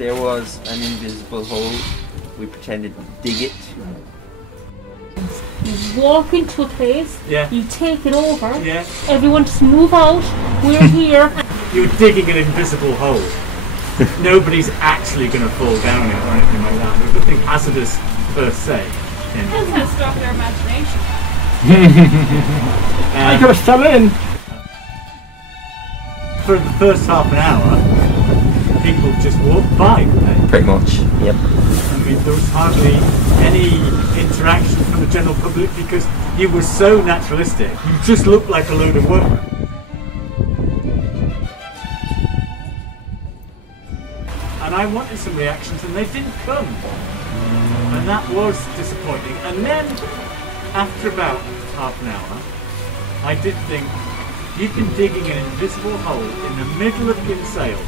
there was an invisible hole. We pretended to dig it. You walk into a place, you take it over, everyone just move out, we're here. You're digging an invisible hole. Nobody's actually going to fall down it or anything like that. There's nothing hazardous per se. That's not stuck in our imagination. I could have fell in. For the first half an hour, people just walked by. Pretty much, yep. I mean, there was hardly any interaction from the general public because you were so naturalistic. You just looked like a load of workmen. And I wanted some reactions and they didn't come. And that was disappointing. And then, after about half an hour, I did think, you've been digging an invisible hole in the middle of Kinsale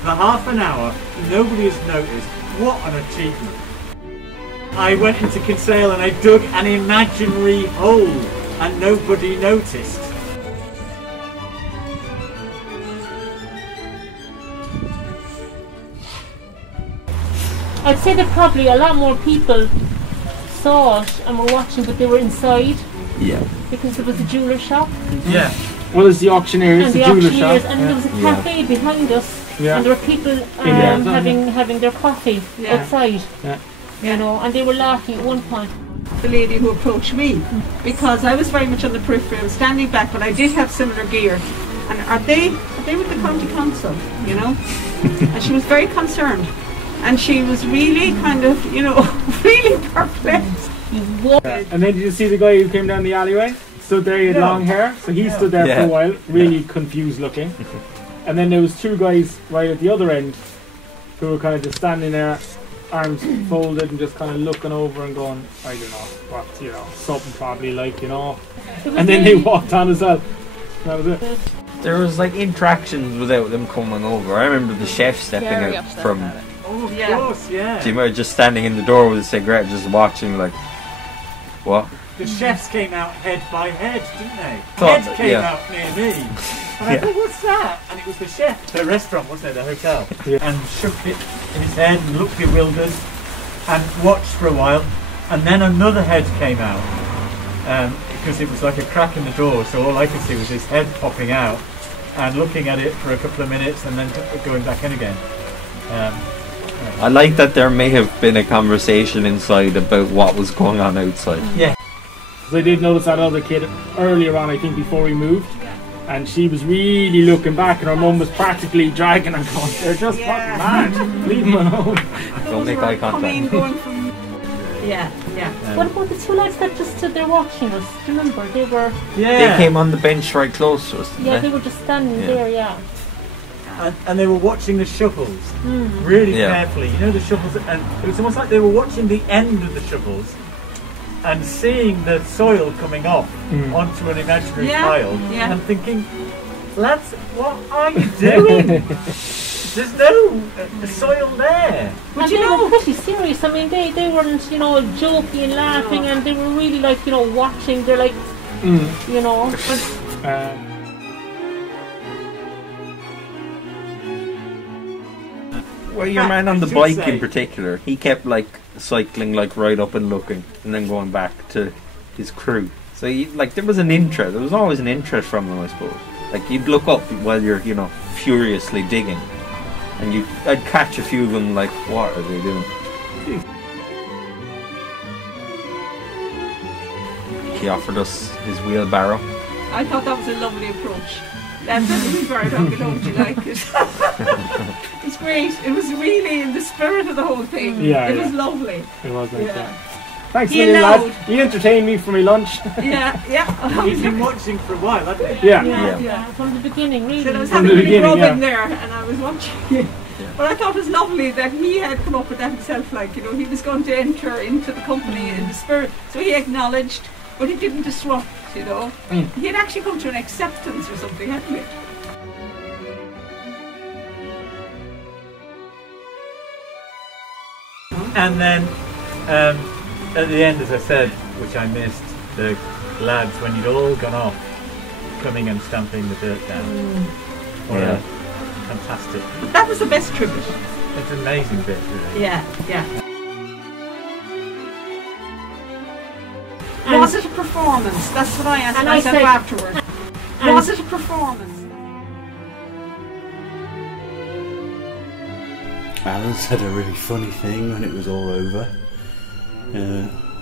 for half an hour, nobody has noticed. What an achievement. I went into Kinsale and I dug an imaginary hole and nobody noticed. I'd say that probably a lot more people saw it and were watching, but they were inside. Yeah. Because there was a jeweller shop. Yeah. Well, there's the auctioneers, the jeweller shop. And there was a cafe behind us. Yeah. And there were people having their coffee outside. Yeah. You know, and they were laughing at one point. The lady who approached me, because I was very much on the periphery, I was standing back, but I did have similar gear. And are they with the county council, you know? And she was very concerned. And she was really kind of, you know, really perplexed. And then did you see the guy who came down the alleyway? Stood there, he had long hair, so he stood there for a while, really confused looking. And then there was two guys right at the other end who were kind of just standing there, arms folded and just kind of looking over and going, I don't know, what, you know, something probably like, you know. And then they walked on as well. That was it. There was like interactions without them coming over. I remember the chef stepping out from... Oh, of course, yeah. Jim was just standing in the door with a cigarette, just watching, like, what? The chefs came out head by head, didn't they? Head came out near me. And I thought, what's that? And it was the chef. The restaurant, wasn't it? The hotel. And shook it in his head and looked bewildered and watched for a while. And then another head came out. Because it was like a crack in the door, so all I could see was his head popping out and looking at it for a couple of minutes and then going back in again. I like that there may have been a conversation inside about what was going on outside. Yeah. Because I did notice that other kid earlier on, I think before we moved, and she was really looking back and her mum was practically dragging her going, they're just fucking mad, leave them alone. Don't make eye contact. What about the two lads that just stood there watching us? Do you remember? They were... They came on the bench right close to us, didn't they were just standing there, And they were watching the shovels really carefully. You know, the shovels, and it was almost like they were watching the end of the shovels and seeing the soil coming off onto an imaginary pile and thinking, lads, what are you doing? There's no soil there. But and they were pretty serious. I mean, they weren't, you know, joking and laughing, and they were really like, you know, watching. They're like, you know. Well, your man on the bike in particular, he kept like cycling like right up and looking and then going back to his crew. So like there was an interest, there was always an interest from them, I suppose. Like you'd look up while you're, you know, furiously digging and I'd catch a few of them like, what are they doing? He offered us his wheelbarrow. I thought that was a lovely approach. That's a wheelbarrow, don't belong to you like it. It's great. It was really in the spirit of the whole thing. Yeah, it was lovely. It was like that. Thanks, lad. You entertained me for my lunch. You've been watching for a while, haven't you? Yeah. From the beginning, really. So I was having a big rub in there, and I was watching it. But I thought it was lovely that he had come up with that himself. Like, you know, he was going to enter into the company in the spirit. So he acknowledged, but he didn't disrupt. You know, he had actually come to an acceptance or something, hadn't he? And then at the end, as I said, which I missed, the lads, when you'd all gone off, coming and stamping the dirt down. Fantastic. But that was the best tribute. It's an amazing bit, really. Yeah, yeah. And was it a performance? That's what I asked And I myself said- afterwards. and- Was it a performance? Alan said a really funny thing when it was all over.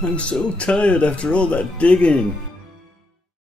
I'm so tired after all that digging.